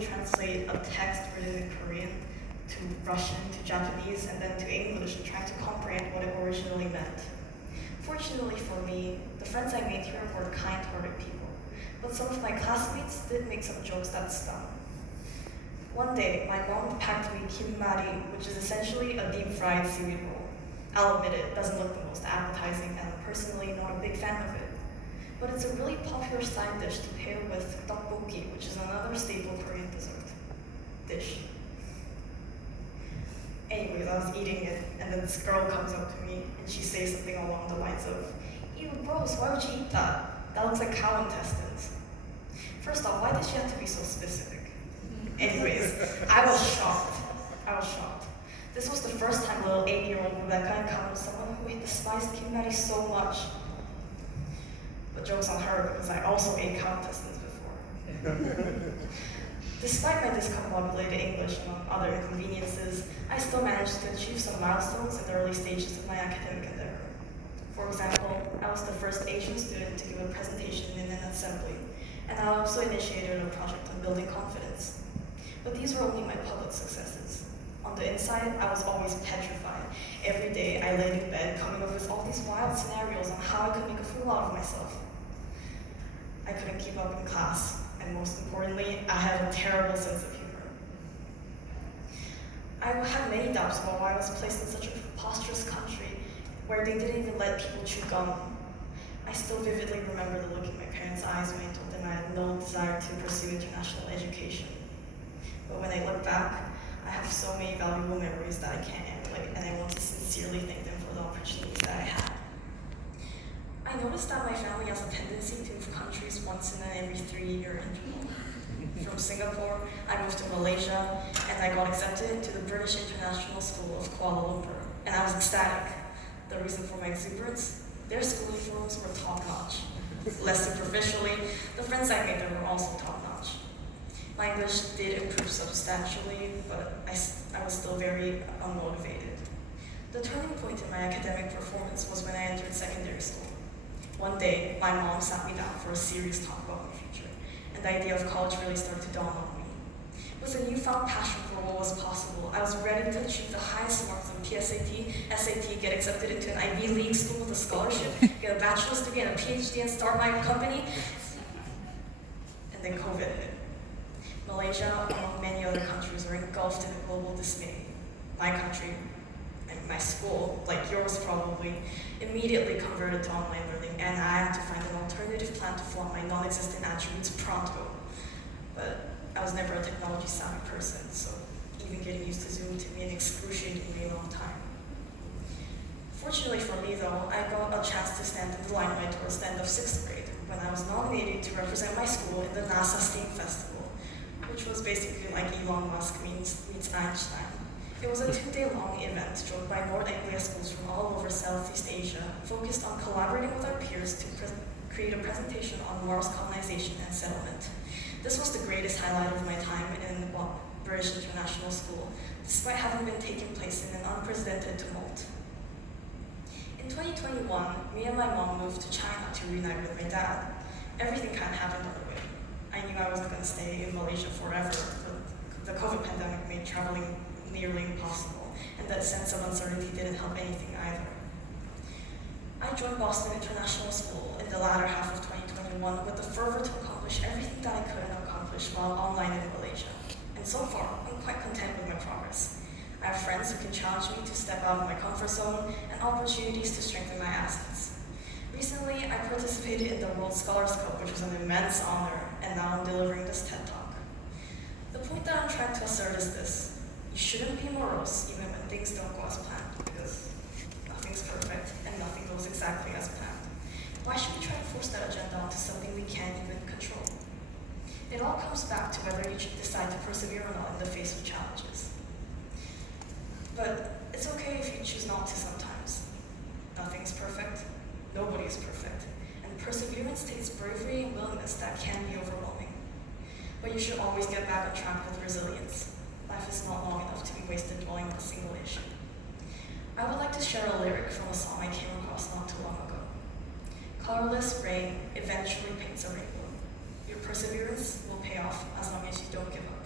easily translate a text written in Korean to Russian to Japanese and then to English and trying to comprehend what it originally meant. Fortunately for me, the friends I made here were kind-hearted people, but some of my classmates did make some jokes that stung. One day, my mom packed me kimmari, which is essentially a deep-fried seaweed roll. I'll admit it doesn't look the most appetizing, and I'm personally not a big fan of it. But it's a really popular side dish to pair with tteokbokki, which is another staple Korean dish. Anyways, I was eating it, and then this girl comes up to me, and she says something along the lines of, "Ew, gross, why would you eat that? That looks like cow intestines." First off, why did she have to be so specific? Anyways, I was shocked. This was the first time little 8-year-old Rebecca encountered someone who despised kimmari so much. But joke's on her, because I also ate cow intestines before. Despite my discombobulated English and other inconveniences, I still managed to achieve some milestones in the early stages of my academic endeavor. For example, I was the first Asian student to give a presentation in an assembly, and I also initiated a project on building confidence. But these were only my public successes. On the inside, I was always petrified. Every day, I laid in bed, coming up with all these wild scenarios on how I could make a fool out of myself. I couldn't keep up in class, and most importantly, I had a terrible sense of humor. I had many doubts about why I was placed in such a preposterous country where they didn't even let people chew gum. I still vividly remember the look in my parents' eyes when I told them I had no desire to pursue international education. But when I look back, I have so many valuable memories that I can't emulate, and I want to sincerely thank them for the opportunities that I had. I noticed that my family has a tendency to move countries once in an every 3-year interval. From Singapore, I moved to Malaysia, and I got accepted into the British International School of Kuala Lumpur, and I was ecstatic. The reason for my exuberance? Their school uniforms were top-notch. Less superficially, the friends I made there were also top-notch. My English did improve substantially, but I was still very unmotivated. The turning point in my academic performance was when I entered secondary school. One day, my mom sat me down for a serious talk about my future, and the idea of college really started to dawn on me. With a newfound passion for what was possible, I was ready to achieve the highest marks on PSAT, SAT, get accepted into an Ivy League school with a scholarship, get a bachelor's degree and a PhD and start my company. And then COVID hit. Malaysia, among many other countries, were engulfed in a global dismay. My country, and my school, like yours probably, immediately converted to online learning, and I had to find an alternative plan to flaunt my non-existent attributes pronto. But I was never a technology-savvy person, so even getting used to Zoom took me an excruciatingly long time. Fortunately for me, though, I got a chance to stand in the limelight towards the end of 6th grade, when I was nominated to represent my school in the NASA STEAM Festival, which was basically like Elon Musk meets Einstein. It was a 2-day-long event joined by North Anglia schools from all over Southeast Asia, focused on collaborating with our peers to create a presentation on Mars colonization and settlement. This was the greatest highlight of my time in British International School, despite having been taking place in an unprecedented tumult. In 2021, me and my mom moved to China to reunite with my dad. Everything kind of happened on the way. I knew I wasn't going to stay in Malaysia forever, but the COVID pandemic made traveling nearly impossible, and that sense of uncertainty didn't help anything either. I joined Boston International School in the latter half of 2021 with the fervor to accomplish everything that I couldn't accomplish while online in Malaysia. And so far, I'm quite content with my progress. I have friends who can challenge me to step out of my comfort zone and opportunities to strengthen my assets. Recently, I participated in the World Scholars Cup, which was an immense honor, and now I'm delivering this TED Talk. The point that I'm trying to assert is this: you shouldn't be morose even when things don't go as planned, because nothing's perfect and nothing goes exactly as planned. Why should we try to force that agenda onto something we can't even control? It all comes back to whether you should decide to persevere or not in the face of challenges. But it's okay if you choose not to sometimes. Nothing's perfect, nobody is perfect, and perseverance takes bravery and willingness that can be overwhelming. But you should always get back on track with resilience. Life is not long enough to be wasted dwelling on a single issue. I would like to share a lyric from a song I came across not too long ago. Colorless rain eventually paints a rainbow. Your perseverance will pay off as long as you don't give up.